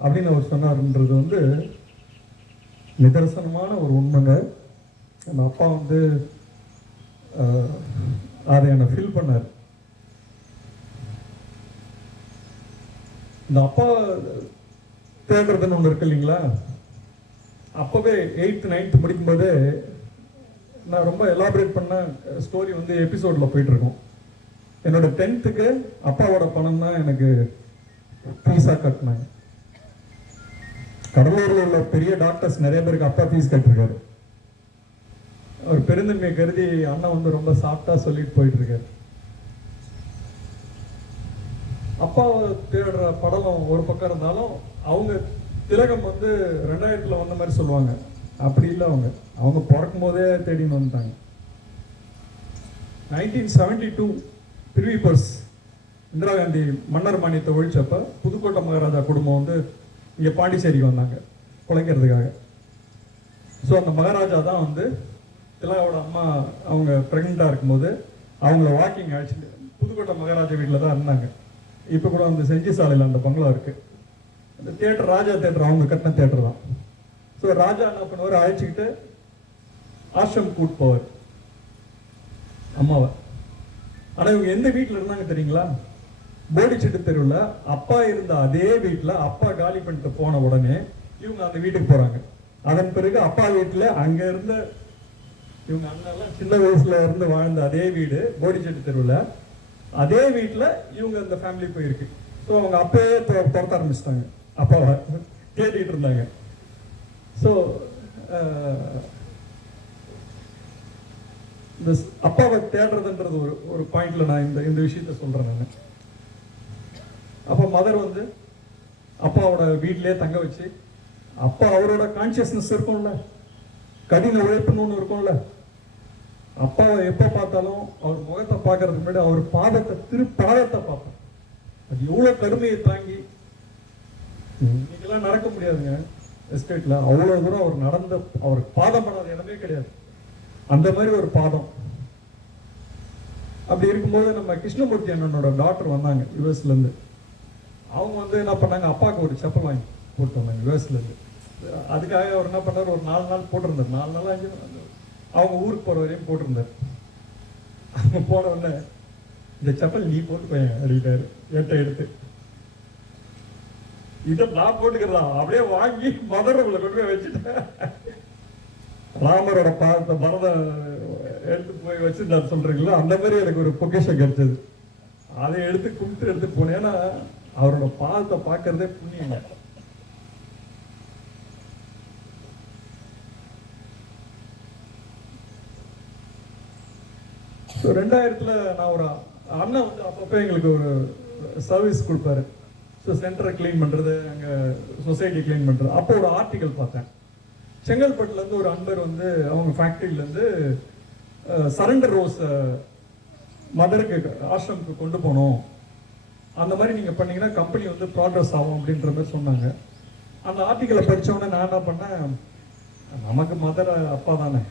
அப்படின்னு அவர் சொன்னார்ன்றது வந்து நிதர்சனமான ஒரு உண்மைங்க. அந்த அப்பா வந்து அதை என்னை ஃபீல் பண்ணார். இந்த அப்பா தேடுறதுன்னு ஒன்று இருக்கு இல்லைங்களா, அப்போவே 8th 9th படிக்கும்போதே நான் ரொம்ப எலாபரேட் பண்ண ஸ்டோரி வந்து எபிசோடில் போயிட்டுருக்கோம். என்னோட 10th அப்பாவோட பணம் தான் எனக்கு ஃபீஸாக கட்டினாங்க. கடலூரில் உள்ள பெரிய டாக்டர்ஸ் நிறைய பேருக்கு அப்பா ஃபீஸ் கட்டிருக்காரு. அவர் பெருந்தன்மையை கருதி அண்ணன் வந்து ரொம்ப சாஃப்டாக சொல்லிட்டு போயிட்டு இருக்காரு. அப்பாவை தேடுற படம் ஒரு பக்கம் இருந்தாலும் அவங்க திலகம் வந்து 2000 வந்த மாதிரி சொல்லுவாங்க. அப்படி இல்லை, அவங்க பிறக்கும் போதே தேடின்னு வந்துட்டாங்க. 1972 பிரிவி பர்ஸ் இந்திரா காந்தி மன்னர் மானியத்தை ஒழிச்சப்ப புதுக்கோட்டை மகாராஜா குடும்பம் வந்து இங்கே பாண்டிச்சேரிக்கு வந்தாங்க குலைக்கிறதுக்காக. ஸோ அந்த மகாராஜா தான் வந்து திலகாவோட அம்மா அவங்க ப்ரெக்னெண்ட்டாக இருக்கும்போது அவங்கள வாக்கிங் அழைச்சிட்டு புதுக்கோட்டை மகாராஜா வீட்டில் தான் இருந்தாங்க. இப்போ கூட அந்த செஞ்சி சாலையில் அந்த பங்களா இருக்குது. அந்த தேட்டர் ராஜா தேட்டர் அவங்க கட்டின தேட்டர் தான். ஸோ ராஜா என்ன பண்ணுவார், அழைச்சிக்கிட்டு ஆசிரம் கூட்டு போவார் அம்மாவை. ஆனால் இவங்க எந்த வீட்டில் இருந்தாங்க தெரியுங்களா? போடிச்செட்டு தெருவில் அப்பா இருந்த அதே வீட்டில் அப்பா காலி பண்ணிட்டு போன உடனே இவங்க அந்த வீட்டுக்கு போகிறாங்க. அதன் பிறகு அப்பா வீட்டில் அங்கே இருந்த இவங்க அண்ணெல்லாம் சின்ன வயசுல இருந்து வாழ்ந்த அதே வீடு போடிச்செட்டு தெருவில், அதே வீட்டில் இவங்க அந்த ஃபேமிலி போயிருக்கு. ஸோ அவங்க அப்பவே துரத்த ஆரம்பிச்சிட்டாங்க, அப்பாவை தேடிட்டு இருந்தாங்க. ஸோ இந்த அப்பாவை தேடுறதுன்றது ஒரு பாயிண்ட்ல நான் இந்த விஷயத்த சொல்றேன் நான். அப்போ மதர் வந்து அப்பாவோட வீட்டிலேயே தங்க வச்சு, அப்பா அவரோட கான்சியஸ்னஸ் இருக்கும்ல, கடின உழைப்புன்னு ஒன்று இருக்கும்ல, அப்பாவை எப்போ பார்த்தாலும் அவர் முகத்தை பார்க்கறதுக்கு முன்னாடி அவர் பாதத்தை பார்ப்பேன். அது எவ்வளோ கருமையை தாங்கி இன்னைக்கெல்லாம் நடக்க முடியாதுங்க எஸ்டேட்ல. அவ்வளோ தூரம் அவர் நடந்த, அவர் பாதம் பண்ணாத இடமே கிடையாது. அந்த மாதிரி ஒரு பாதம். அப்படி இருக்கும்போது நம்ம கிருஷ்ணமூர்த்தி அண்ணனோட டாக்டர் வந்தாங்க யூஎஸ்லேருந்து. அவங்க வந்து என்ன பண்ணாங்க, அப்பாவுக்கு ஒரு செப்பல் வாங்கி போட்டு வந்தாங்க யூஎஸ்லேருந்து. அதுக்காக அவர் என்ன பண்ணார், ஒரு 4 நாள் போட்டிருந்தார். 4 நாள் 5 நாள் அவங்க ஊருக்கு போகிற வரையும் போட்டிருந்தார். அவங்க போன உடனே இந்த செப்பல் நீ போட்டு போயேன் அப்படின்ட்டாரு என்கிட்ட எடுத்து. இதை நான் போட்டுக்கிறதா அப்படியே வாங்கி மதரவுல கொண்டு போய் வச்சுட்டேன். ராமரோட பாதத்தை பரதம் எடுத்து போய் வச்சுட்டார் சொல்றீங்களா, அந்த மாதிரி எனக்கு ஒரு பொக்கிஷம் கிடைச்சது. அதை எடுத்து கும்பிட்டு எடுத்து போனேன். ஏன்னா அவரோட பாதத்தை பார்க்கறதே புண்ணியங்க. ஸோ 2000 நான் ஒரு அண்ணன் வந்து அப்பப்போ எங்களுக்கு ஒரு சர்வீஸ் கொடுப்பாரு. ஸோ சென்டரை கிளீன் பண்ணுறது, அங்கே சொசைட்டி கிளீன் பண்ணுறது. அப்போ ஒரு ஆர்டிக்கல் பார்த்தேன். செங்கல்பட்டுலேருந்து ஒரு அன்பர் வந்து அவங்க ஃபேக்ட்ரியிலேருந்து சரண்டர் ரோஸ் மதருக்கு ஆசிரமுக்கு கொண்டு போகணும், அந்த மாதிரி நீங்கள் பண்ணீங்கன்னா கம்பெனி வந்து ப்ராக்ரஸ் ஆகும் அப்படின்ற மாதிரி சொன்னாங்க. அந்த ஆர்டிக்கலை படித்தோடனே நான் என்ன பண்ணேன், நமக்கு மதர் அப்பா தானே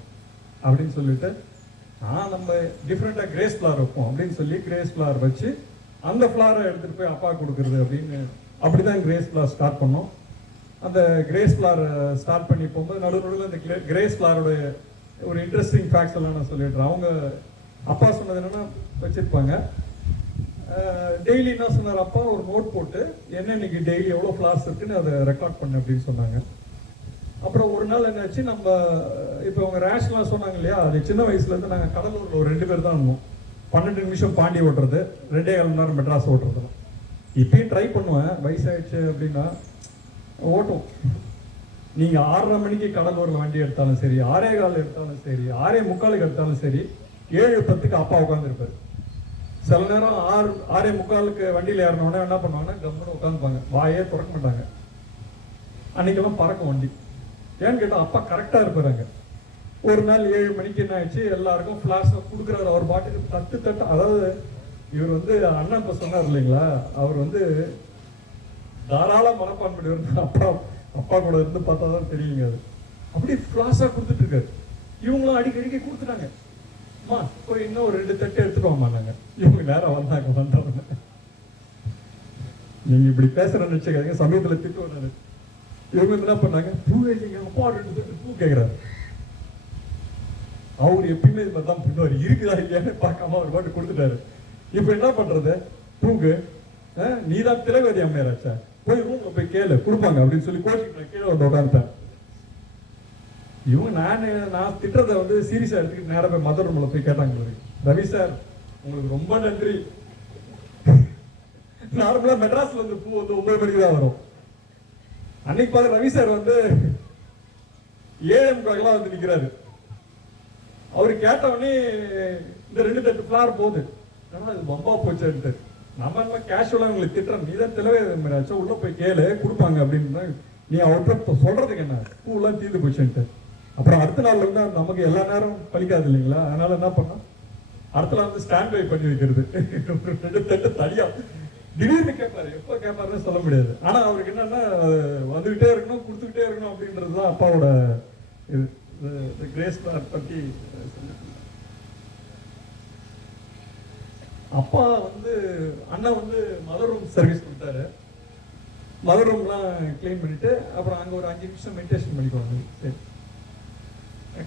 அப்படின்னு சொல்லிட்டு நம்ம டிஃப்ரெண்ட்டாக கிரேஸ் ஃப்ளார் வைப்போம் அப்படின்னு சொல்லி கிரேஸ் ஃப்ளார் வச்சு அந்த ஃப்ளாரை எடுத்துகிட்டு போய் அப்பா கொடுக்குறது அப்படின்னு அப்படி தான் கிரேஸ் ஃப்ளார் ஸ்டார்ட் பண்ணோம். அந்த கிரேஸ் ஃப்ளார் ஸ்டார்ட் பண்ணி போகும்போது நடுவில் அந்த கிரேஸ் ஃப்ளாரோட ஒரு இன்ட்ரெஸ்டிங் ஃபேக்ட்ஸ் எல்லாம் நான் சொல்லிடுறேன். அவங்க அப்பா சொன்னது என்னென்னா வச்சுருப்பாங்க, டெய்லி என்ன சொன்னார் அப்பா, ஒரு நோட் போட்டு என்ன இன்னைக்கு டெய்லி எவ்வளோ ஃப்ளார்ஸ் இருக்குன்னு அதை ரெக்கார்ட் பண்ணு அப்படின்னு சொன்னாங்க. அப்புறம் ஒரு நாள் என்னாச்சு, நம்ம இப்போ அவங்க ரேஷ்லாம் சொன்னாங்க இல்லையா, அது சின்ன வயசுலேருந்து நாங்கள் கடலூரில் ஒரு 2 பேர் தான் இருந்தோம். 12 நிமிஷம் பாண்டி ஓட்டுறது, 2.25 மணி நேரம் மெட்ராஸ் ஓட்டுறது. இப்பயும் ட்ரை பண்ணுவேன், வயசாயிடுச்சு அப்படின்னா ஓட்டும். நீங்கள் 6:30 மணிக்கு கடலூரில் வண்டி எடுத்தாலும் சரி, 6:15 எடுத்தாலும் சரி, 6:45 எடுத்தாலும் சரி, 7:10 அப்பா உட்காந்துருப்பாரு. சில நேரம் 6:45 வண்டியில் ஏறினோடனே என்ன பண்ணுவாங்கன்னா கம்முன்னு உட்காந்துப்பாங்க, வாயே திறக்க மாட்டாங்க. அன்னைக்கெல்லாம் பறக்கும் வண்டி. ஏன்னு கேட்டால் அப்பா கரெக்டாக இருப்பாருங்க. ஒரு நாள் 7 மணிக்கு என்ன ஆயிடுச்சு, எல்லாருக்கும் ஃப்ளாஷை கொடுக்குறாரு. அவர் பாட்டுக்கு தட்டு அதாவது இவர் வந்து அண்ணன் இப்போ சொன்னார் இல்லைங்களா, அவர் வந்து தாராள மனப்பான்மை இருந்து அப்பா கூட இருந்து பார்த்தா தான் தெரியுங்க. அது அப்படி ஃப்ளாஷாக கொடுத்துட்டு இருக்காரு. இவங்களும் அடிக்கடிக்க கொடுத்துட்டாங்க, அம்மா போய் இன்னும் ஒரு 2 தட்டு எடுத்துக்கோமா நாங்கள். இவங்க நேரம் வந்தவங்க நீங்க இப்படி பேசுறேன்னு வச்சுக்காதீங்க, சமயத்துல திட்டு வராது. இவங்க என்ன பண்ணாங்க, பூ இல்லைங்க அப்பா பூ கேட்கிறாரு. அவர் எப்பயுமே இது மாதிரி தான் பண்ணுவார், இருக்குதா இல்லையான்னு பார்க்காம அவர் பாட்டு கொடுத்துட்டாரு. இப்ப என்ன பண்றது, பூக்கு நீதான் திலகவதி அம்மையாராச்சா, போய் ரூம்ல போய் கேளு கொடுப்பாங்க அப்படின்னு சொல்லி கோச்சிட்டு கீழே வந்து உட்காந்துட்டேன். இவங்க நான் திட்டத்தை வந்து சீரியஸா எடுத்துக்கிட்டு நேரம் போய் மதர் ரூம்ல போய் கேட்டாங்க, ரவி சார் உங்களுக்கு ரொம்ப நன்றி. நார்மலா மெட்ராஸ்ல இருந்து பூ வந்து 9 மணிக்கு தான் வரும். அன்னைக்கு பார்த்து ரவி சார் வந்து 7:45 வந்து நிக்கிறாரு. அவரு கேட்டவொடனே இந்த 2 தட்டு ஃபிளார் போகுது, இது பம்பா போச்சுன்ட்டு. நம்ம என்ன கேஷுவலா உங்களுக்கு திட்டுறோம், நீ தான் தெளிவாச்சா உள்ள போய் கேளு கொடுப்பாங்க அப்படின்னு. நீ அவர்கிட்ட சொல்றதுக்கு என்ன, பூலாம் தீர்ந்து போச்சுன்ட்டு. அப்புறம் அடுத்த நாள் வந்து நமக்கு எல்லா நேரம் பலிக்காது இல்லைங்களா, அதனால என்ன பண்ணோம், அடுத்த நாள் வந்து ஸ்டாண்ட் பை பண்ணி வைக்கிறது. 2 தட்டு தனியா திடீர்னு கேட்பாரு, எப்போ கேட்பாருன்னு சொல்ல முடியாது. ஆனா அவருக்கு என்னன்னா வந்துகிட்டே இருக்கணும் கொடுத்துக்கிட்டே இருக்கணும் அப்படின்றதுதான் அப்பாவோட இது. கிரேஸ் பத்தி அப்பா வந்து அண்ணன் வந்து மதர் ரூம் சர்வீஸ் கொடுத்தாரு. மதர் ரூம்லாம் கிளீன் பண்ணிட்டு அப்புறம் அங்க ஒரு 5 நிமிஷம் மெடிடேஷன் பண்ணிக்குவாங்க. சரி,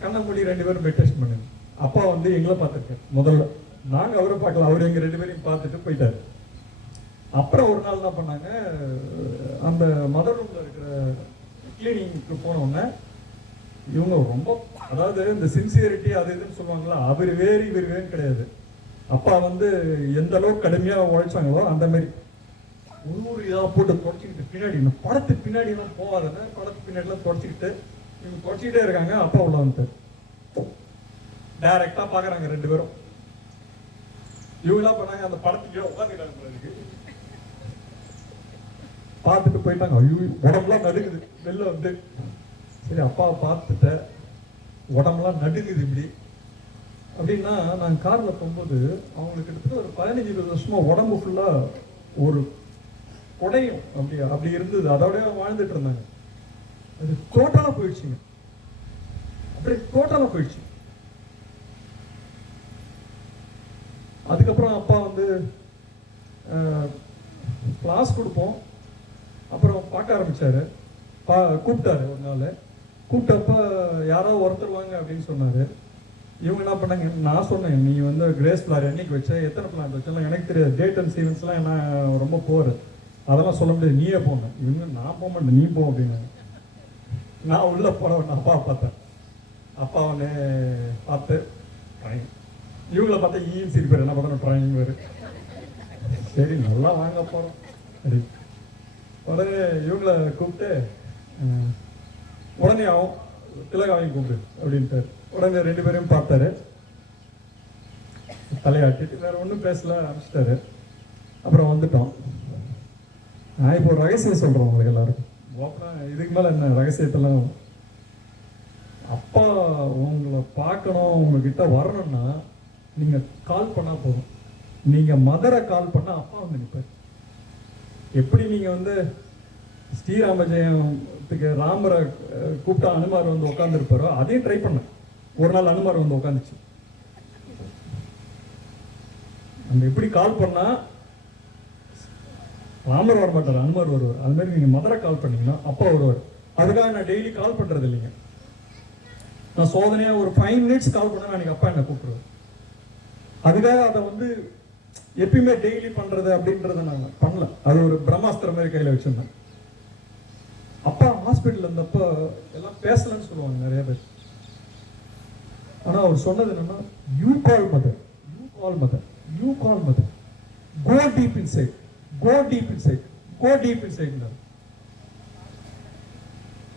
கண்ணை மூடி 2 பேரும் மெடிடேஷன் பண்ணுங்க. அப்பா வந்து எங்களை பார்த்துருக்காரு முதல்ல, நாங்க அவரை பார்க்கலாம், அவர் எங்க 2 பேரையும் பார்த்துட்டு போயிட்டாரு. அப்புறம் ஒரு நாள் என்ன பண்ணாங்க, அந்த மதர் ரூம்ல இருக்கிற கிளீனிங்க்கு போன உடனே இவங்க ரொம்ப, அதாவது இந்த சின்சியரிட்டி அது இதுன்னு சொல்லுவாங்களா, அவர் வேறு இவர் வேறு கிடையாது. அப்பா வந்து எந்த அளவுக்கு கடுமையா உழைச்சாங்களோ அந்த மாதிரி ஒரு இதாக போட்டு தொடச்சிக்கிட்டு பின்னாடி, இந்த படத்துக்கு பின்னாடி எல்லாம் போவாதுன்னு படத்துக்கு பின்னாடி எல்லாம் தொடச்சிக்கிட்டு இவங்க தொடச்சிக்கிட்டே இருக்காங்க. அப்பா உள்ள வந்துட்டு டைரக்டா பாக்குறாங்க 2 பேரும். இவங்களா பண்ணாங்க, அந்த படத்துக்கு உட்காந்துக்கிட்டாங்க, பார்த்துட்டு போயிட்டாங்க. ஐயோ உடம்புலாம் நடுங்குது வெளில வந்து. சரி அப்பாவை பார்த்துட்ட, உடம்புலாம் நடுங்குது இப்படி அப்படின்னா. நான் கார்ல போகும்போது அவங்களுக்கு கிட்டத்தட்ட ஒரு 15-20 வருஷமா உடம்பு ஃபுல்லா ஒரு குடையும் அப்படி இருந்தது, அதோட வாழ்ந்துட்டு இருந்தாங்க. அது டோட்டலா போயிடுச்சுங்க, அப்படி டோட்டலா போயிடுச்சு. அதுக்கப்புறம் அப்பா வந்து கிளாஸ் கொடுப்போம், அப்புறம் பார்க்க ஆரம்பிச்சாரு. கூப்பிட்டாரு ஒரு நாள், கூப்பிட்டப்ப யாராவது ஒருத்தர் வாங்க அப்படின்னு சொன்னாரு. இவங்க என்ன பண்ணாங்க, நான் சொன்னேன் நீ வந்து கிரேஸ் பிளார் என்னைக்கு வச்ச, எத்தனை பிளான் வச்சாலும் எனக்கு தெரியாது, டேட் அண்ட் சீவன்ஸ்லாம் என்ன ரொம்ப போரு, அதெல்லாம் சொல்ல முடியாது, நீயே போங்க. இவங்க நான் போக மாட்டேன் நீ போ அப்படின்னாங்க. நான் உள்ள போனவன் அப்பா பார்த்தேன். அப்பா ஒன்று பார்த்து ட்ரைங், இவங்களை பார்த்தா ஈன்னு சிரிப்பார், என்ன பார்த்தா ட்ரைங் வேறு. சரி நல்லா வாங்க போகிறோம். சரி உடனே இவங்களை கூப்பிட்டு உடனே ஆகும் திலகாவையும் கூப்பிடு அப்படின்ட்டாரு. உடனே 2 பேரையும் பார்த்தாரு, தலையாட்டிட்டு வேற ஒன்றும் பேசல ஆரம்பிச்சிட்டாரு. அப்புறம் வந்துட்டோம். நான் இப்போ ஒரு ரகசியம் சொல்றேன் உங்களுக்கு எல்லாருக்கும். இதுக்கு மேல என்ன ரகசியத்தெல்லாம், அப்பா உங்களை பார்க்கணும் உங்ககிட்ட வரணும்னா நீங்க கால் பண்ணா போதும். நீங்க மதரை கால் பண்ணா அப்பா வந்து நிற்பார். எப்படி நீங்க வந்து ஸ்ரீராமஜெயத்துக்கு ராமரை கூப்பிட்டா அனுமார் வந்து உட்கார்ந்து இருப்பாரோ அதையும் ட்ரை பண்ண. ஒரு நாள் அனுமார் வந்து உட்காந்துச்சு. அந்த எப்படி கால் பண்ணா ராமர் வர மாட்டார், அனுமார் வருவார். அது மாதிரி நீங்க மதுரை கால் பண்ணீங்கன்னா அப்பா வருவார். அதுக்காக நான் டெய்லி கால் பண்றது இல்லைங்க. நான் சோதனையா ஒரு 5 மினிட்ஸ் கால் பண்ணா எனக்கு அப்பா என்ன கூப்பிடுவார். அதுக்காக அதை வந்து எப்பயுமே டெய்லி பண்றது அப்படின்றத நாங்க பண்ணல. அது ஒரு பிரம்மாஸ்திரம் மாதிரி கையில வச்சிருந்தேன். அப்பா ஹாஸ்பிட்டல் இருந்தப்ப எல்லாம் பேசலன்னு சொல்லுவாங்க நிறைய பேர். ஆனா அவர் சொன்னது என்னன்னா, you call mother, you call mother, you call mother, go deep inside, go deep inside, go deep inside.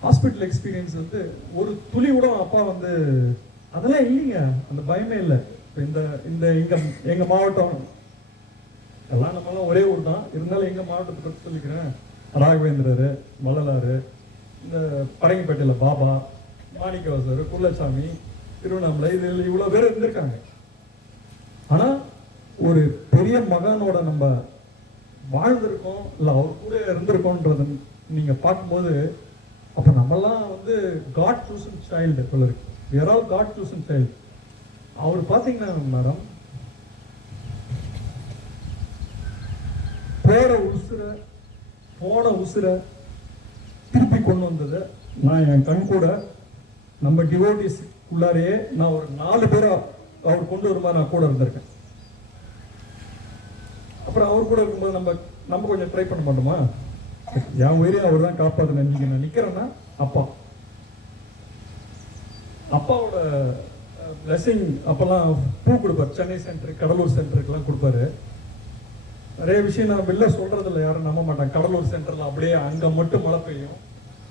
Hospital experience வந்து ஒரு துளி கூட அப்பா வந்து அதெல்லாம் இல்லைங்க, அந்த பயமே இல்லை. இந்த இந்த எங்க மாவட்டம் எல்லாம் நம்மளாம் ஒரே ஊர் தான், இருந்தாலும் எங்க மாவட்டத்தை பற்றி சொல்லிக்கிறேன். ராகவேந்திரரு, வள்ளலாறு, இந்த பரங்கிப்பேட்டையில் பாபா, மாணிக்கவாசர், குள்ளசாமி, திருவண்ணாமலை, இதில் இவ்வளோ பேர் இருந்திருக்காங்க. ஆனால் ஒரு பெரிய மகானோட நம்ம வாழ்ந்திருக்கோம் இல்லை அவர் கூட இருந்திருக்கோன்றது நீங்கள் பார்க்கும்போது அப்போ நம்மெல்லாம் வந்து காட் சூசன் சைல்டு போல இருக்கு. we are all God chosen child. அவர் பார்த்தீங்கன்னா மேடம் போற உசுர போன உசுரை திருப்பி கொண்டு வந்தது நான் என் கண் கூட. நம்ம டிவோட்டிஸ் உள்ளாரையே நான் ஒரு 4 பேரை அவர் கொண்டு வருமா நான் கூட இருந்திருக்கேன். அப்புறம் அவர் கூட இருக்கும்போது நம்ம கொஞ்சம் ட்ரை பண்ண மாட்டோமா? என் உயிரையும் அவர் தான் காப்பாதுன்னு நீங்க நான் நிக்கிறேன்னா அப்பாவோட பிளஸிங் அப்பெல்லாம் பூ கொடுப்பாரு. சென்னை சென்டர், கடலூர் சென்டருக்குலாம் கொடுப்பாரு. நிறைய விஷயம் நான் வெளில சொல்றதில்ல, யாரும் நம்ப மாட்டாங்க. கடலூர் சென்டர்ல அப்படியே அங்க மட்டும் மழை பெய்யும்.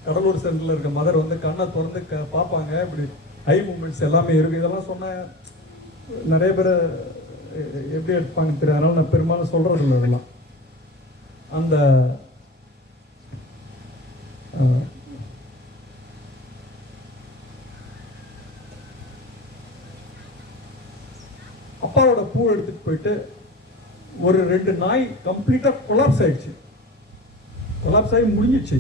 கடலூர் சென்டர்ல இருக்க மதர் வந்து கண்ணை திறந்து பார்ப்பாங்க. இப்படி ஹை மூமெண்ட்ஸ் எல்லாமே இருக்கு. இதெல்லாம் சொன்ன நிறைய பேர் எப்படி எடுப்பாங்க தெரியும். அதனால நான் பெரும்பாலும் சொல்றது இல்லை. அதெல்லாம் அந்த அப்பாவோட பூ எடுத்துட்டு போயிட்டு ஒரு 2 நாய் கம்ப்ளீட்டா கொலாப்ஸ் ஆயிடுச்சு. கொலாப்ஸ் ஆகி முடிஞ்சிச்சு.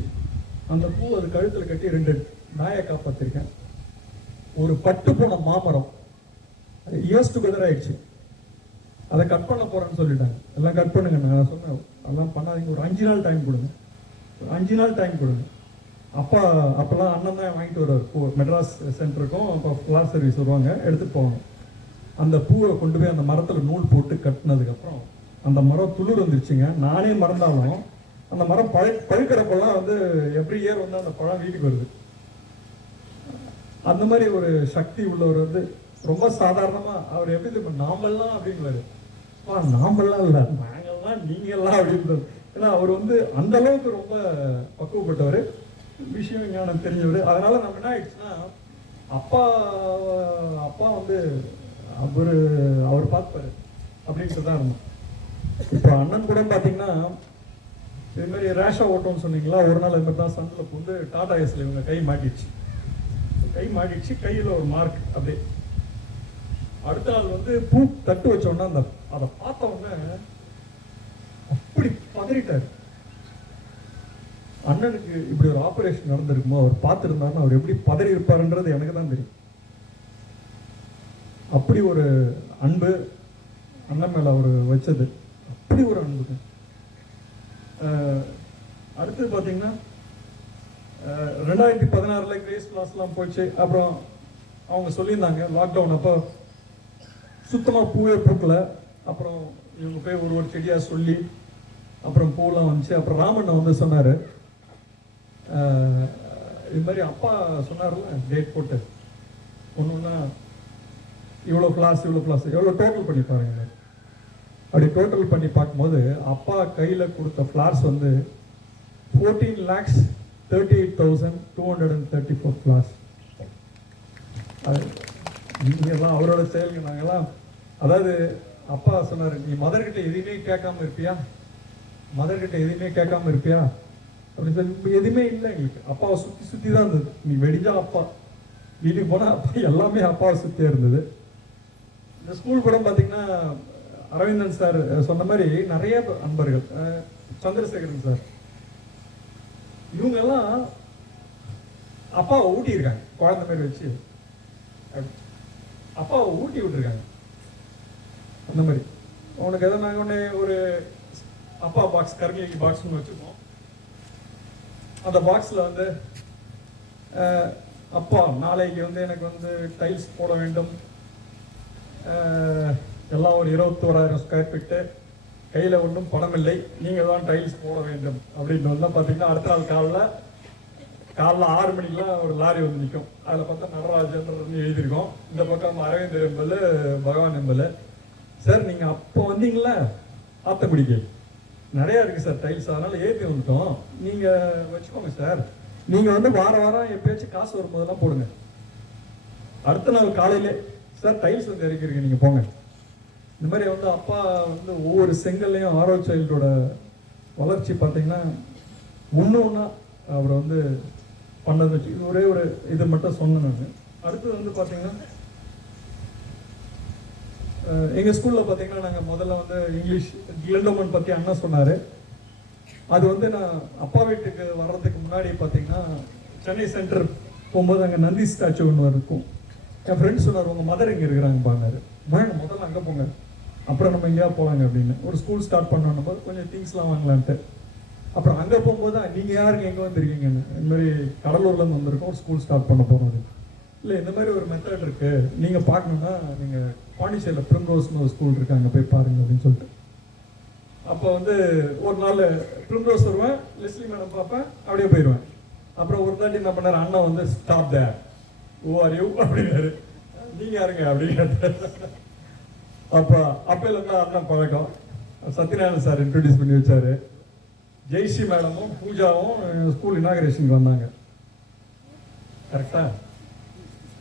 அந்த பூ அது கழுத்துல கட்டி 2 நாயை காப்பாத்திருக்கேன். ஒரு பட்டு போன மாமரம் இயர்ஸ் டுகெதர் ஆயிடுச்சு. அதை கட் பண்ண போறேன்னு சொல்லிட்டாங்க. எல்லாம் கட் பண்ணுங்க. நான் சொன்னேன் அதெல்லாம் பண்ணாதீங்க, ஒரு 5 நாள் டைம் கொடுங்க, 5 நாள் டைம் கொடுங்க. அப்பெல்லாம் அண்ணன் தான் வாங்கிட்டு வருவார். மெட்ராஸ் சென்டருக்கும் அப்போ ஃப்ளார் சர்வீஸ் வருவாங்க, எடுத்துட்டு போவாங்க. அந்த பூவை கொண்டு போய் அந்த மரத்துல நூல் போட்டு கட்டினதுக்கப்புறம் அந்த மரம் துளிர் வந்துருச்சுங்க. நானே மறந்தாலும் அந்த மரம் பழுக்கிறப்பெல்லாம் வந்து எவ்ரி இயர் வந்து அந்த பழம் வீட்டுக்கு வருது. அந்த மாதிரி ஒரு சக்தி உள்ளவர் வந்து ரொம்ப சாதாரணமா அவர் எப்படி நாமெல்லாம் அப்படின்வாரு. நாமெல்லாம் இல்லை, நாங்கள்லாம் நீங்கள்லாம் அப்படின்றது. ஏன்னா அவர் வந்து அந்த அளவுக்கு ரொம்ப பக்குவப்பட்டவர், விஷயம் ஞானம் தெரிஞ்சவர். அதனால நம்ம என்ன ஆயிடுச்சுன்னா அப்பா வந்து அவர் பார்ப்பாரு அப்படின்ட்டு தான் இருந்தோம். இப்போ அண்ணன் கூட பார்த்தீங்கன்னா இது மாதிரி ரேஷா ஓட்டோன்னு சொன்னீங்களா, ஒரு நாள் இது மாதிரி தான் சந்தில் வந்து டாடா ஏஸ்ல இவங்க கை மாட்டிடுச்சு. கையில் ஒரு மார்க். அப்படியே அடுத்த நாள் வந்து பூ தட்டு வச்சோன்னா அதை பார்த்த உடனே அப்படி பதறிட்டாரு. அண்ணனுக்கு இப்படி ஒரு ஆபரேஷன் நடந்திருக்குமோ அவர் பார்த்துருந்தாருன்னா அவர் எப்படி பதறி இருப்பாருன்றது எனக்கு தான் தெரியும். அப்படி ஒரு அன்பு அண்ணன் மேல அவர் வச்சது, அப்படி ஒரு அன்புங்க. அடுத்து பார்த்தீங்கன்னா 2016 கிரேஸ் கிளாஸ்லாம் போச்சு. அப்புறம் அவங்க சொல்லியிருந்தாங்க லாக்டவுன் அப்போ சுத்தமாக பூவே பூக்கல. அப்புறம் இவங்க போய் ஒரு செடியாக சொல்லி அப்புறம் பூலாம் வந்துச்சு. அப்புறம் ராமண்ண வந்து சொன்னார், இது மாதிரி அப்பா சொன்னார்ல டேட் போட்டு ஒன்று இவ்வளோ ஃப்ளார்ஸ் எவ்வளோ டோட்டல் பண்ணி பாருங்க. அப்படி டோட்டல் பண்ணி பார்க்கும்போது அப்பா கையில் கொடுத்த ஃப்ளார்ஸ் வந்து 14,38,234 ஃப்ளார்ஸ். நீங்கெல்லாம் அவரோட செயலுங்க. நாங்கெல்லாம் அதாவது அப்பா சொன்னார், நீ மதர்கிட்ட எதுவுமே கேட்காம இருப்பியா அப்படின்னு சொல்லி எதுவுமே இல்லை எங்களுக்கு. அப்பாவை சுற்றி தான் இருந்தது. நீ வெடிஞ்சா அப்பா, வீட்டுக்கு போனால் அப்பா, எல்லாமே அப்பாவை சுற்றியே இருந்தது. இந்த ஸ்கூல் கூட பார்த்தீங்கன்னா அரவிந்தன் சார் சொன்ன மாதிரி நிறைய அன்பர்கள், சந்திரசேகரன் சார், இவங்கெல்லாம் அப்பாவை ஊட்டியிருக்காங்க. குழந்தை மாதிரி வச்சு அப்பாவை ஊட்டி விட்டுருக்காங்க. அந்த மாதிரி உனக்கு எதாவது நாங்கள் ஒன்று ஒரு அப்பா பாக்ஸ், கருங்கலி பாக்ஸ் ஒன்று வச்சுருக்கோம். அந்த பாக்ஸில் வந்து அப்பா நாளைக்கு வந்து எனக்கு வந்து டைல்ஸ் போட வேண்டும், எல்லாம் ஒரு 21,000 ஸ்கொயர் ஃபீட்டு, கையில் ஒன்றும் பணம் இல்லை, நீங்கள் தான் டைல்ஸ் போட வேண்டும் அப்படின்னு வந்தால் பார்த்தீங்கன்னா அடுத்த நாள் காலைல 6 மணிக்கெலாம் ஒரு லாரி வந்து நிற்கும். அதில் பார்த்தா நடராஜன் எழுதியிருக்கோம். இந்த பக்கம் அரவிந்தர் எம்பல், பகவான் எம்பல். சார் நீங்கள் அப்போ வந்தீங்களா ஆத்தக்குடிக்கு, நிறையா இருக்குது சார் டைல்ஸ், அதனால் ஏற்றி வந்துட்டோம், நீங்கள் வச்சுக்கோங்க சார், நீங்கள் வந்து வாரம் எப்பயாச்சும் காசு வரும்போதெல்லாம் போடுங்க. அடுத்த நாள் காலையிலே சார் டைல்ஸ் வந்து இறக்கிருக்கு, நீங்கள் போங்க. இந்த மாதிரி வந்து அப்பா வந்து ஒவ்வொரு செங்கல்லையும் ஆரோ சைல்டோட வளர்ச்சி பார்த்தீங்கன்னா ஒன்று ஒன்றா அவரை வந்து பண்ணது வச்சு ஒரே ஒரு இது மட்டும் சொன்னேன் நான். அடுத்தது வந்து பார்த்தீங்கன்னா எங்கள் ஸ்கூலில் பார்த்தீங்கன்னா நாங்கள் முதல்ல வந்து இங்கிலீஷ் கிளண்டோமன் பற்றி அண்ணா சொன்னார். அது வந்து நான் அப்பா வீட்டுக்கு வர்றதுக்கு முன்னாடி பார்த்தீங்கன்னா சென்னை சென்டர் போகும்போது அங்கே நந்தி ஸ்டாச்சு ஒன்று இருக்கும். என் ஃப்ரெண்ட் சொன்னார், உங்கள் மதர் இங்கே இருக்கிறாங்க பாருங்க, முதல்ல அங்கே போங்க, அப்புறம் நம்ம எங்கேயா போகலாங்க அப்படின்னு. ஒரு ஸ்கூல் ஸ்டார்ட் பண்ணணும் போது கொஞ்சம் திங்ஸ்லாம் வாங்கலான்ட்டு அப்புறம் அங்கே போகும்போது நீங்கள் யாருங்க எங்கே வந்திருக்கீங்கன்னு, இந்த மாதிரி கடலூர்லேருந்து வந்திருக்கோம், ஸ்கூல் ஸ்டார்ட் பண்ண போகிறோம். இல்லை இந்த மாதிரி ஒரு மெத்தட் இருக்குது, நீங்கள் பார்க்கணுன்னா நீங்கள் பாண்டிச்சேரியில் பிரிம்ரோஸ்னு ஒரு ஸ்கூல் இருக்குது, அங்கே போய் பாருங்க அப்படின்னு சொல்லிட்டு. அப்போ வந்து ஒரு நாள் பிரிம்ரோஸ் வருவேன், லெஸ்லி மேடம் பார்ப்பேன், அப்படியே போயிடுவேன். அப்புறம் ஒரு தாட்டி என்ன பண்ணார், அண்ணா வந்து stop there, who are you அப்படின்னாரு. நீங்கள் யாருங்க அப்படின்னு கேட்டார். அப்போலேருந்து அண்ணன் பழக்கம். சத்யநாராயணன் சார் இன்ட்ரடியூஸ் பண்ணி வச்சார். ஜெய்ஸ்ரீ மேடமும் பூஜாவும் ஸ்கூல் இனாகரேஷனுக்கு வந்தாங்க. கரெக்டாக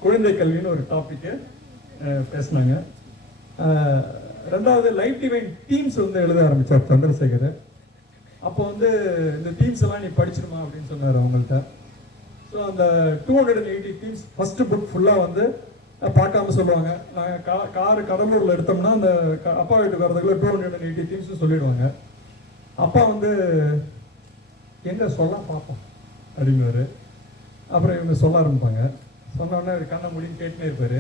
குழந்தை கல்வின்னு ஒரு டாப்பிக்கு பேசினாங்க. ரெண்டாவது லைஃப் டிவைன் டீம்ஸ் வந்து எழுத ஆரம்பித்தார் சந்திரசேகர். அப்போ வந்து இந்த டீம்ஸ் எல்லாம் நீ படிச்சிருமா அப்படின்னு சொன்னார் அவங்கள்ட்ட. ஸோ அந்த 280 டீம்ஸ் ஃபஸ்ட்டு புக் ஃபுல்லாக வந்து பார்க்காம சொல்லுவாங்க. நாங்கள் காரு கடலூரில் எடுத்தோம்னா அந்த அப்பா வீட்டுக்கு வரதுக்குள்ள 280 டீம்ஸ் சொல்லிடுவாங்க. அப்பா வந்து எங்கே சொல்ல பார்ப்போம் அப்படிங்குவாரு. அப்புறம் இவங்க சொல்ல ஆரம்பிப்பாங்க. சொன்னோடனே அவர் கண்ணை முடின்னு கேட்டுனே இருப்பார்.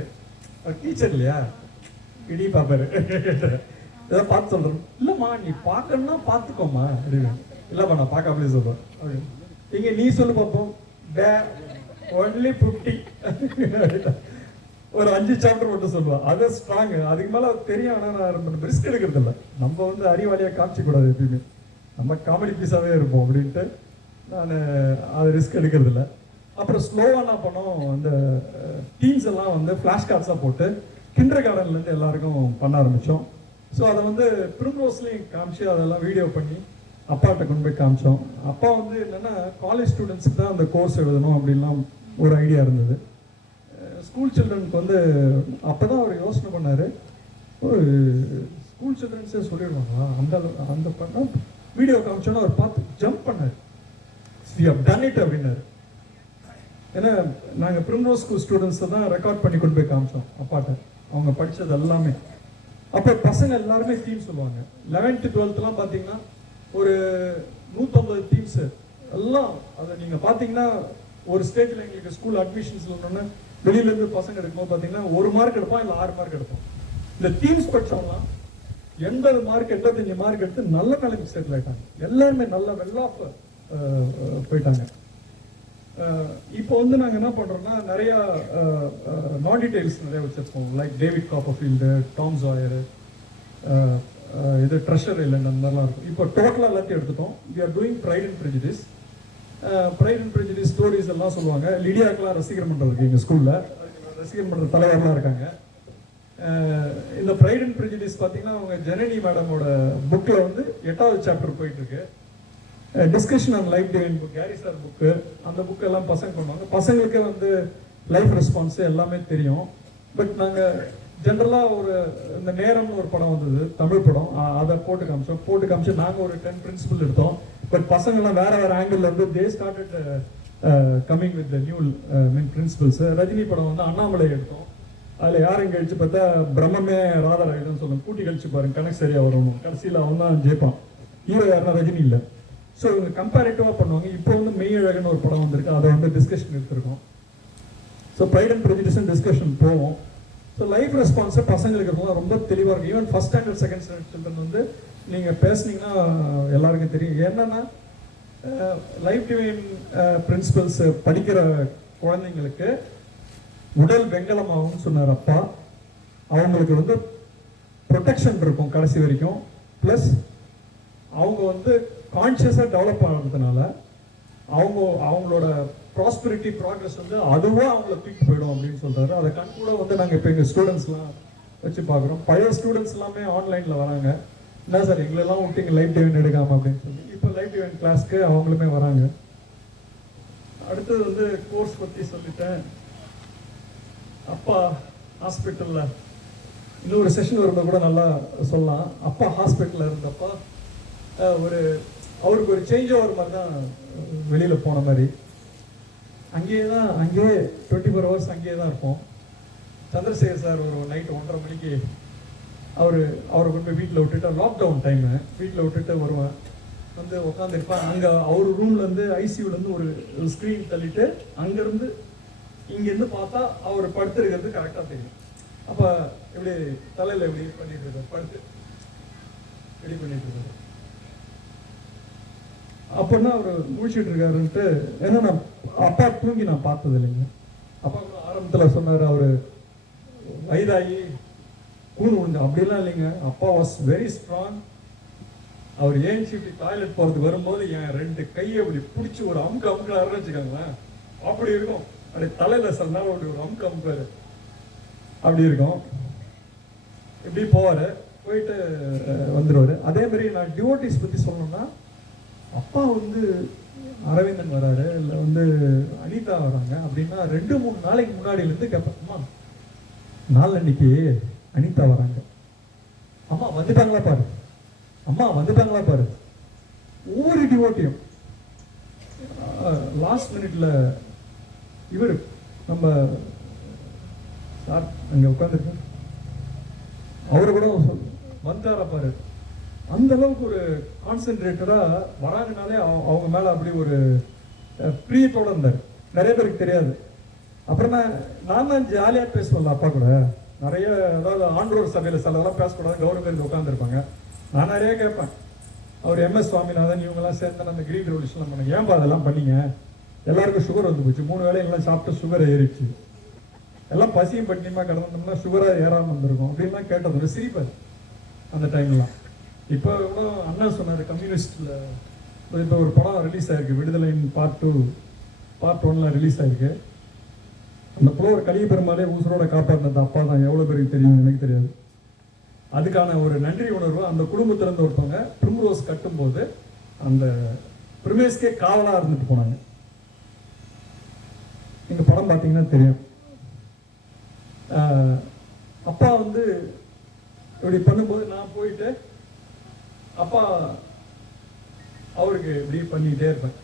அவர் டீச்சர் இல்லையா, இடி பார்ப்பாரு. ஏதோ பார்த்து சொல்கிறோம். இல்லைம்மா நீ பார்க்கணுன்னா பார்த்துக்கோமா அப்படின்னு. இல்லைப்பா நான் பார்க்காமலே சொல்கிறேன் அப்படின்னு. இங்கே நீ சொல்லு பார்ப்போம். ஒன்லி 50 ஒரு 5 சாப்டர் மட்டும் சொல்லுவான். அது ஸ்ட்ராங். அதுக்கு மேலே தெரியும். ஆனால் நான் ரிஸ்க் எடுக்கிறது இல்லை. நம்ம வந்து அறிவாளியாக காமிச்சிக்கூடாது எப்பயுமே. நம்ம காமெடி பீஸாகவே இருப்போம் அப்படின்ட்டு நான் அது ரிஸ்க் எடுக்கிறது இல்லை. அப்புறம் ஸ்லோவாக என்ன பண்ணோம், இந்த டீம்ஸ் எல்லாம் வந்து ஃப்ளாஷ் கார்ட்ஸாக போட்டு கிண்டர் கார்டன்லேருந்து எல்லாருக்கும் பண்ண ஆரம்பித்தோம். ஸோ அதை வந்து பிரிம்ரோஸ்லேயும் காமிச்சு அதெல்லாம் வீடியோ பண்ணி அப்பாட்ட கொண்டு போய் காமிச்சோம். அப்பா வந்து என்னென்னா காலேஜ் ஸ்டூடெண்ட்ஸுக்கு தான் அந்த கோர்ஸ் எழுதணும் அப்படின்லாம் ஒரு ஐடியா இருந்தது. ஸ்கூல் சில்ட்ரனுக்கு வந்து அப்போ தான் அவர் யோசனை பண்ணார், ஒரு ஸ்கூல் சில்ட்ரன்ஸே சொல்லிடுவாங்களா அந்த பண்ணால் வீடியோ காமிச்சோன்னா அவர் பார்த்து ஜம்ப் பண்ணார். டன் இட் அப்படின்னாரு. ஏன்னா நாங்கள் பிரிம்ரோஸ் ஸ்கூல் ஸ்டூடெண்ட்ஸை தான் ரெக்கார்ட் பண்ணி கொண்டு போய் காமிச்சோம் அப்பாட்ட, அவங்க படித்தது எல்லாமே. அப்போ பசங்க எல்லாருமே தீம் சொல்லுவாங்க. 11th 12th பார்த்தீங்கன்னா ஒரு 150 தீம்ஸு எல்லாம். அதை நீங்கள் பார்த்தீங்கன்னா ஒரு ஸ்டேஜில் எங்களுக்கு ஸ்கூல் அட்மிஷன்ஸில் ஒன்று வெளியிலேருந்து பசங்க எடுக்கும்போது பார்த்தீங்கன்னா 1 மார்க் எடுப்பான், இல்லை 6 மார்க் எடுப்போம். இந்த தீம்ஸ் படித்தவங்களாம் 80 மார்க் 85 மார்க் எடுத்து நல்ல நிலைமைக்கு செட்டில் ஆகிட்டாங்க. எல்லாருமே நல்ல வெல் ஆஃப் போயிட்டாங்க. இப்போ வந்து நாங்கள் என்ன பண்ணுறோம்னா நிறையா நான் டீடைல்ஸ் நிறைய வச்சுருப்போம். லைக் டேவிட் காப்பர்ஃபீல்டு, டாம் சாயரு, இது ட்ரெஷர் ஐலண்ட், அந்த மாதிரிலாம் இருக்கும். இப்போ டோட்டலாக எல்லாத்தையும் எடுத்துட்டோம். We are doing pride and prejudice. Pride and prejudice stories எல்லாம் சொல்லுவாங்க. லிடியாக்கெலாம் ரசிகர் மன்றம் இருக்குது எங்கள் ஸ்கூலில். ரசிகர் மன்ற தலைவர்லாம் இருக்காங்க. இந்த ப்ரைட் அண்ட் ப்ரெஜுடிஸ் பார்த்தீங்கன்னா அவங்க ஜனனி மேடமோட புக்கில் வந்து 8வது சாப்டர் போயிட்டுருக்கு. Discussion on life divine book, carry sir book. அந்த புக்கெல்லாம் பசங்க பண்ணுவாங்க. பசங்களுக்கே வந்து லைஃப் ரெஸ்பான்ஸு எல்லாமே தெரியும். பட் நாங்கள் ஜென்ரலாக ஒரு இந்த நேரம்னு ஒரு படம் வந்தது, தமிழ் படம். அதை போட்டு காமிச்சு நாங்கள் ஒரு 10 பிரின்சிபல் எடுத்தோம். பட் பசங்கள்லாம் வேறு ஆங்கிள் வந்து they started coming with the new principles. Rajini படம் வந்து அண்ணாமலை எடுத்தோம். அதில் யாரும் கழிச்சு பார்த்தா பிரம்மமே ராதாராயுதுன்னு சொல்லுங்க, கூட்டி கழிச்சு பாருங்க கணக்கு சரியாக வரணும், கடைசியில் அவன் தான் ஜெயிப்பான். ஹீரோ யாருன்னா ரஜினி இல்லை. ஸோ இவங்க கம்பேரிட்டிவாக பண்ணுவாங்க. இப்போ வந்து மெய்யழகன்னு ஒரு படம் வந்திருக்கு, அதை வந்து டிஸ்கஷன் எடுத்துருக்கோம். So pride and prejudice discussion போவோம். ஸோ லைஃப் ரெஸ்பான்ஸை பசங்களுக்கு ரொம்ப தெளிவாக இருக்கும். Even first standard second standard children வந்து நீங்கள் பேசுனீங்கன்னா எல்லாருக்கும் தெரியும். என்னன்னா லைஃப் டிவைன் பிரின்சிபல்ஸ் படிக்கிற குழந்தைங்களுக்கு உடல் வெங்கலமாகும்னு சொன்னார் அப்பா. அவங்களுக்கு வந்து ப்ரொடெக்ஷன் இருக்கும் கடைசி வரைக்கும். ப்ளஸ் அவங்க வந்து கான்ஷியஸாக டெவலப் ஆகிறதுனால அவங்களோட ப்ராஸ்பெரிட்டி ப்ராக்ரஸ் வந்து அதுவாக அவங்கள தூக்கி போயிடும் அப்படின்னு சொல்கிறாரு. அதை கண்கூட வந்து நாங்கள் இப்போ எங்கள் ஸ்டூடெண்ட்ஸ்லாம் வச்சு பார்க்குறோம். பழைய ஸ்டூடெண்ட்ஸ் எல்லாமே ஆன்லைனில் வராங்க. என்ன சார் எங்களெல்லாம் விட்டு இங்கே லைஃப் டிவைன் எடுக்காமல் அப்படின்னு சொல்லி இப்போ லைஃப் டிவைன் கிளாஸ்க்கு அவங்களுமே வராங்க. அடுத்தது வந்து கோர்ஸ் பற்றி சொல்லிட்டேன். அப்பா ஹாஸ்பிட்டலில் இன்னொரு செஷன் வரும்போது கூட நல்லா சொல்லலாம். அப்பா ஹாஸ்பிட்டலில் இருந்தப்போ அவருக்கு ஒரு சேஞ்ச் ஓவர் மாதிரி தான் வெளியில் போன மாதிரி. அங்கேயே 24 hours அங்கேயே தான் இருப்போம். சந்திரசேகர் சார் ஒரு நைட்டு 1:30 மணிக்கு அவரை கொண்டு போய் வீட்டில் விட்டுட்டு, லாக்டவுன் டைமு, வீட்டில் விட்டுட்டு வருவேன். வந்து உட்காந்துருப்பேன். அங்கே அவர் ரூம்லேருந்து ஐசியூலேருந்து ஒரு ஸ்க்ரீன் தள்ளிட்டு அங்கேருந்து இங்கேருந்து பார்த்தா அவர் படுத்துருக்கிறது கரெக்டாக தெரியும். அப்போ எப்படி தலையில் எப்படி பண்ணிட்டு இருக்காரு, படுத்து ரெடி பண்ணிட்டு இருக்காரு. அப்படின்னா அவர் முடிச்சுட்டு இருக்காருன்ட்டு, ஏன்னா நான் அப்பா தூங்கி நான் பார்த்தது இல்லைங்க. அப்பா கூட ஆரம்பத்தில் சொன்னார் அவர் வயதாகி கூணு விழுந்து, அப்படிலாம் இல்லைங்க. அப்பா வாஸ் வெரி ஸ்ட்ராங். அவர் ஏஞ்சிட்டு டாய்லெட் போகிறதுக்கு வரும்போது என் 2 கையை அப்படி பிடிச்சி ஒரு அமுக்காருன்னு வச்சுக்கோங்களேன். அப்படி இருக்கும். அப்படி தலையில் சில நாள் அப்படி ஒரு அமுக்காரு அப்படி இருக்கும். இப்படி போவார், போயிட்டு வந்துடுவார். அதே மாதிரி நான் டிவோட்டிஸ் பற்றி சொல்லணும்னா, அப்பா வந்து அரவிந்தன் வராரு, இல்லை வந்து அனிதா வராங்க அப்படின்னா 2-3 நாளைக்கு முன்னாடியிலேருந்து கேட்பேன், நாளன்னைக்கு அனிதா வராங்க, அம்மா வந்துட்டாங்களா பாரு, அம்மா வந்துட்டாங்களா பாரு. ஒவ்வொரு டிவோட்டியும் லாஸ்ட் மினிட்ல இவர் நம்ம சார் அங்கே உட்காந்துருக்கு, அவரு கூட வந்தாரா பாரு. அந்த அளவுக்கு ஒரு கான்சென்ட்ரேட்டடா வராங்கனாலே அவங்க மேல அப்படி ஒரு பிரியத்தோட இருந்தார். நிறைய பேருக்கு தெரியாது. அப்புறம் நான் தான் ஜாலியா பேசுவேன்ல அப்பா கூட நிறைய, அதாவது ஆண்டோர் சபையில சிலதெல்லாம் பேசக்கூடாது, கவர்மெண்ட் உட்காந்துருப்பாங்க. நான் நிறைய கேட்பேன். அவர் MS சுவாமிநாதன் இவங்கெல்லாம் சேர்ந்து அந்த கிரீன் ரெவல்யூஷன்லாம் பண்ணாங்க. ஏன்பா அதெல்லாம் பண்ணீங்க? எல்லாருக்கும் சுகர் வந்து போச்சு, 3 வேளையெல்லாம் சாப்பிட்டு சுகர் ஏறிடுச்சு, எல்லாம் பசியும் பட்டினியுமா கிடந்தோம்னா சுகரா ஏறாமல் வந்திருக்கும் அப்படின்லாம் கேட்டது சிரிப்பார் அந்த டைம்லாம். இப்போ கூட அண்ணா சொன்னார், கம்யூனிஸ்டில் இப்போ ஒரு படம் ரிலீஸ் ஆயிருக்கு, விடுதலையின் பார்ட் 2 பார்ட் 1 ரிலீஸ் ஆயிருக்கு. அந்த புலவர் கலியபெருமாளே ஊசரோட காப்பாற்றினது அப்பா தான். எவ்வளோ பேருக்கு தெரியும் எனக்கு தெரியாது. அதுக்கான ஒரு நன்றி உணர்வு அந்த குடும்பத்திலேருந்து ஒருத்தவங்க பிரிம்ரோஸ் கட்டும்போது அந்த பிரிமேஸ்கே காவலாக இருந்துட்டு போனாங்க. இந்த படம் பார்த்தீங்கன்னா தெரியும். அப்பா வந்து இப்படி பண்ணும்போது நான் போயிட்டு அப்பா அவருக்கு இப்படி பண்ணிக்கிட்டே இருப்பேன்,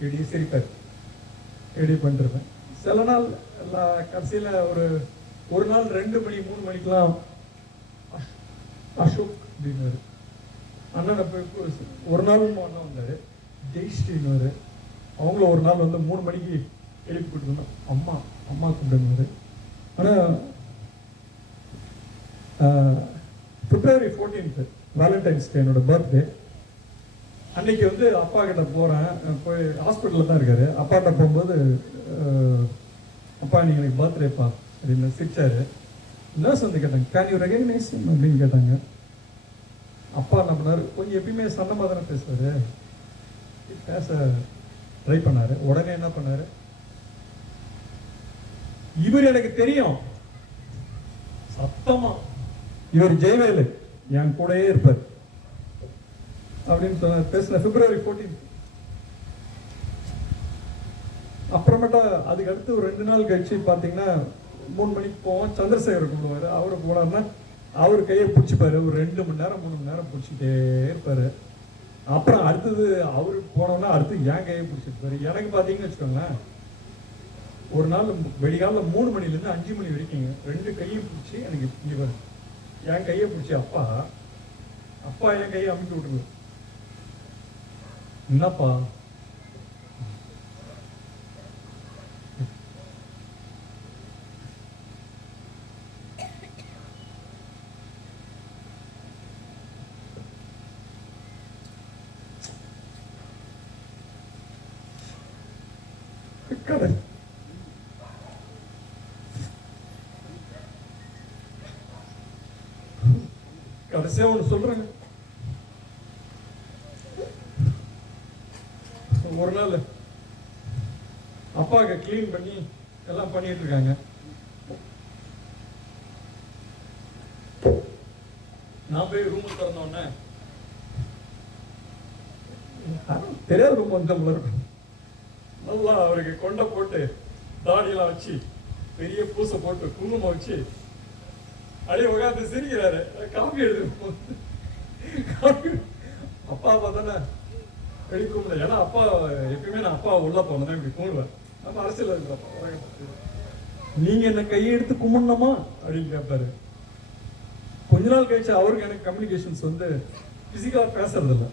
இப்படி சிரிப்பார், இப்படி பண்ணிருப்பேன். சில நாள் கடைசியில் ஒரு நாள் 2 மணி 3 மணிக்கெல்லாம் அசோக் அப்படின்னாரு. அண்ணனை போய் ஒரு நாள் அண்ணன் வந்தார், ஜெய்ஸ்ரீன்னு அவங்கள ஒரு நாள் வந்து 3 மணிக்கு எழுப்பி கொடுத்துருந்தோம், அம்மா அம்மா கூப்பிடுனாரு. ஆனால் February 14th வேலண்டைன்ஸ் டே என்னோட பர்த்டே அன்னைக்கு வந்து அப்பா கிட்ட போகிறேன், போய் ஹாஸ்பிட்டலில் தான் இருக்காரு. அப்பாட்ட போகும்போது, அப்பா நீங்கள் எனக்கு பர்த்டேப்பா அப்படின்னு சிரிச்சாரு. நர்ஸ் வந்து கேட்டாங்க, கேன் யூ ரெகக்னைஸ் அப்படின்னு கேட்டாங்க. அப்பா என்ன பண்ணார், கொஞ்சம் எப்பயுமே சன்னமாக தானே பேசுவார், பேச ட்ரை பண்ணார். உடனே என்ன பண்ணார், இவர் எனக்கு தெரியும் சத்தமா, இவர் ஜெயவேலு என் கூடயே இருப்பார் அப்படின்னு சொன்னார். பேசின February 14th. அப்புறமேட்டா அதுக்கு அடுத்து ஒரு 2 நாள் கழிச்சு பார்த்தீங்கன்னா 3 மணிக்கு போவோம், சந்திரசேகர் கூப்பிடுவார். அவரு போனார்னா அவர் கையை பிடிச்சிப்பாரு, ஒரு 2 மணி நேரம் 3 மணி நேரம் பிடிச்சிட்டே இருப்பாரு. அப்புறம் அடுத்தது அவரு போனோம்னா அடுத்து என் கையை பிடிச்சிருப்பாரு. எனக்கு பார்த்தீங்கன்னு வச்சுக்கோங்களேன், ஒரு நாள் வெடிகாலில் 3 மணிலேருந்து 5 மணி வரைக்கும் 2 கையும் பிடிச்சி எனக்கு இவர் என் கையை பிடிச்சி அப்பா என் கையை அமுக்கி விட்டுருது. என்னப்பா கடை கடைசியா ஒண்ணு சொல்றேங்க. ஒரு நாள் அப்பாவுக்கு கிளீன் பண்ணி எல்லாம் பண்ணிட்டு இருக்காங்க. நான் போய் ரூம் திறந்தோடனே தெரியாத ரூம் வந்து இருக்கும். நல்லா அவருக்கு கொண்டை போட்டு தாடியெல்லாம் வச்சு பெரிய பூசை போட்டு குங்குமம் வச்சு அப்படியே உட்காந்து சிரிக்கிறாரு. காஃபி எடுத்து அப்பா பார்த்தானே வெளி கும்பிட. ஏன்னா அப்பா எப்பயுமே நான் அப்பா உள்ள போனேன் இப்படி கும்பிடுவேன். நம்ம அரசியல் இருக்கிறப்ப நீங்க என்ன கையை எடுத்து கும்பிடணுமா அப்படின்னு கேட்பாரு. கொஞ்ச நாள் கழிச்சு அவருக்கு எனக்கு கம்யூனிகேஷன்ஸ் வந்து பிசிக்கலா பேசுறது இல்லை,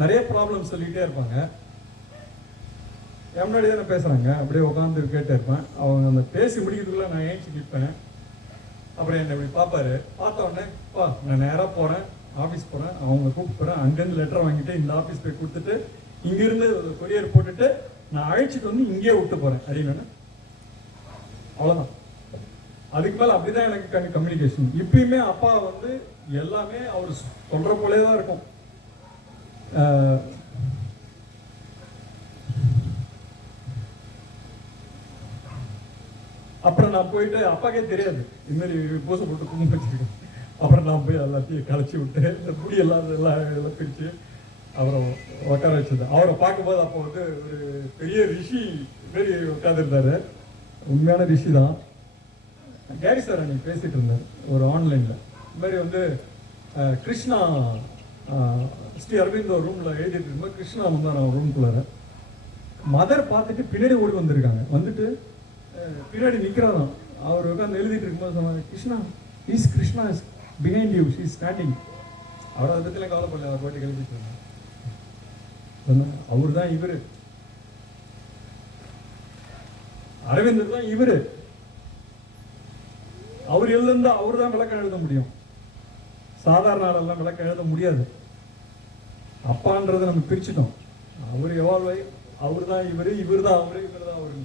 நிறைய ப்ராப்ளம் சொல்லிக்கிட்டே இருப்பாங்க. என் முன்னாடி தானே பேசுறாங்க, அப்படியே உட்காந்து கேட்டே இருப்பேன். அவங்க அந்த பேசி முடிக்கிறதுக்குள்ள நான் ஏஞ்சி நிற்பேன். அப்புறம் என்னை இப்படி பார்ப்பாரு. பார்த்த உடனே நான் நேராக போகிறேன், ஆஃபீஸ் போகிறேன், அவங்க கூப்பிட்டு போகிறேன். அங்கேருந்து லெட்டர் வாங்கிட்டு இந்த ஆஃபீஸ் போய் கொடுத்துட்டு இங்கிருந்து கொரியர் போட்டுட்டு நான் அழைச்சிட்டு வந்து இங்கேயே விட்டு போறேன் அப்படின்னு. அவ்வளவுதான். அதுக்கு மேல அப்படிதான் எனக்கு கம்யூனிகேஷன். இப்பயுமே அப்பா வந்து எல்லாமே அவர் சொல்ற போலே தான் இருக்கும். அப்புறம் நான் போயிட்டு அப்பாக்கே தெரியாது இது மாதிரி பூசை போட்டு குங்குமம் வச்சிருக்கேன். அப்புறம் நான் போய் எல்லாத்தையும் களைச்சி விட்டு இந்த முடி எல்லாம் பிரிச்சு அப்புறம் உட்கார வச்சது. அவரை பார்க்கும்போது அப்போ வந்து ஒரு பெரிய ரிஷி மாரி உட்காந்துருந்தாரு. உண்மையான ரிஷி தான். கேரி சார் அன்னைக்கு பேசிட்டு இருந்தார் ஒரு ஆன்லைன்ல. இந்த மாதிரி வந்து கிருஷ்ணா ஸ்ரீ அரவிந்த் ஒரு ரூம்ல எழுதிட்டு இருக்கும்போது கிருஷ்ணா வந்தார் அவன் ரூம்குள்ளார. மதர் பார்த்துட்டு பின்னாடி ஓடி வந்திருக்காங்க. வந்துட்டு பின்னாடி நிற்கிறாராம். அவர் உட்காந்து எழுதிட்டு இருக்கும்போது சொன்னாங்க, Krishna is behind you, she is standing. அவர் அதை பற்றிலாம் கவலைப்படல. அவர் போயிட்டு எழுதிட்டு இருந்தாங்க. அவர் தான் இவரு, அரவிந்தர் தான் இவரு. அவர் எழுந்தா அவர் தான் விளக்கம் எழுத முடியும். சாதாரண ஆளெல்லாம் விளக்கம் எழுத முடியாது. அப்பான்றதை நம்ம பிரிச்சுட்டோம். அவர் எவால்வ் ஆகி அவர் தான் இவரு, இவர் தான் அவரு, இவர் தான் அவரு.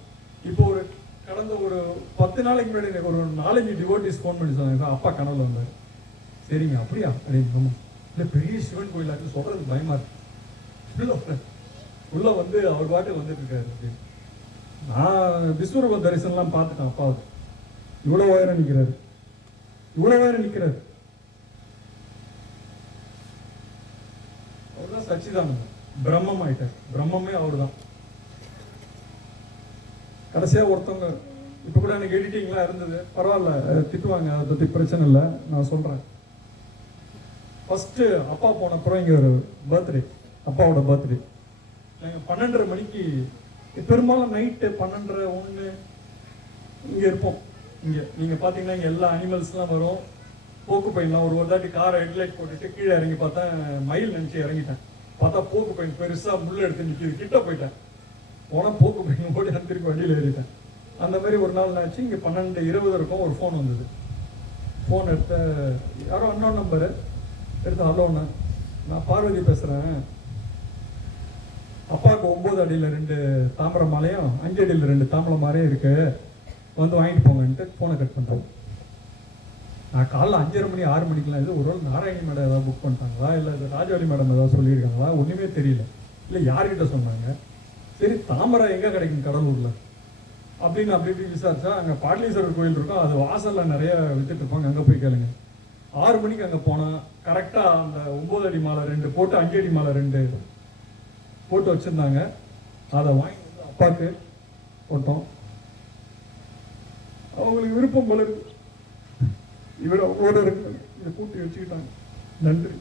இப்போ ஒரு கடந்த ஒரு 10 நாளைக்கு முன்னாடி ஒரு 4-5 டிவோட்டிஸ் ஃபோன் பண்ணி சொன்னாங்க, அப்பா கனவுல வந்தார். சரிங்க அப்படியா அப்படின்னு. இல்லை பெரிய சிவன் கோயிலாக்கு சொல்றது பயமா இருக்கு. உள்ள வந்து அவர் பாட்டு வந்துட்டு இருக்காரு. நான் விஸ்வரூப தரிசனம்லாம் பார்த்துட்டேன். அப்பாவுக்கு இவ்வளவு உயரம் நிற்கிறாரு, இவ்வளவு உயரம் நிற்கிறாரு. அவர் தான் சச்சிதானந்தம், பிரம்மம் ஆயிட்டார். பிரம்மமே அவர் தான். கடைசியா ஒருத்தவங்க இப்ப கூட எனக்கு எடிட்டிங்லாம் இருந்தது, பரவாயில்ல திட்டுவாங்க, அதை பத்தி பிரச்சனை இல்லை, நான் சொல்றேன். ஃபர்ஸ்ட் அப்பா போன அப்புறம் இங்க ஒரு பர்த்டே, அப்பாவோட பர்த்டே. நாங்கள் 12:30 மணிக்கு பெரும்பாலும் நைட்டு 12:30 1 இங்கே இருப்போம். இங்கே நீங்கள் பார்த்தீங்கன்னா இங்கே எல்லா அனிமல்ஸ்லாம் வரும். போக்கு பையன்லாம் ஒரு தாட்டி காரை ஹெட்லைட் போட்டுட்டு கீழே இறங்கி பார்த்தா மயில் நினச்சி இறங்கிட்டேன். பார்த்தா போக்கு பையன் பெருசாக முள் எடுத்து நிற்கிது. கிட்ட போயிட்டேன். போனால் போக்கு பையன் போட்டு நான் திருப்பி வண்டியில் ஏறிட்டேன். அந்த மாதிரி ஒரு நாள் ஆச்சு. இங்கே 12:20 இருக்கும். ஒரு ஃபோன் வந்தது. ஃபோன் எடுத்த யாரோ அன்னோன் நம்பரு எடுத்து, ஹலோண்ணா நான் பார்வதி பேசுகிறேன், அப்பாவுக்கு 9 அடியில் 2 தாமரை மாலையும் 5 அடியில் 2 தாமரை மாலையும் இருக்கு, வந்து வாங்கிட்டு போங்கன்ட்டு ஃபோனை கட் பண்ணிட்டோம். நான் காலைல 5:30 மணி 6 மணிக்கெலாம் இது ஒரு நாராயணி மேடம் ஏதாவது புக் பண்ணிட்டாங்களா, இல்லை இது ராஜவலி மேடம் ஏதாவது சொல்லியிருக்காங்களா, ஒன்றுமே தெரியல. இல்லை யார்கிட்ட சொன்னாங்க. சரி தாமரை எங்கே கிடைக்கும் கடலூரில் அப்படின்னு அப்படி இப்படி விசாரிச்சா அங்கே பாடலீஸ்வரர் கோயில் இருக்கும், அது வாசலில் நிறைய வித்துட்டு இருப்பாங்க, அங்கே போய் கேளுங்க. 6 மணிக்கு அங்கே போனால் கரெக்டாக அந்த 9 அடி மாலை 2 போட்டு 5 அடி மாலை 2 போட்டு வச்சிருந்தாங்க. அதை வாங்கி வந்து அப்பாவுக்கு போட்டோம். அவங்களுக்கு விருப்பம் போல இருக்கு. இவர் அவ்வளோ இருக்கு, இதை கூட்டி வச்சுக்கிட்டாங்க. நன்றி.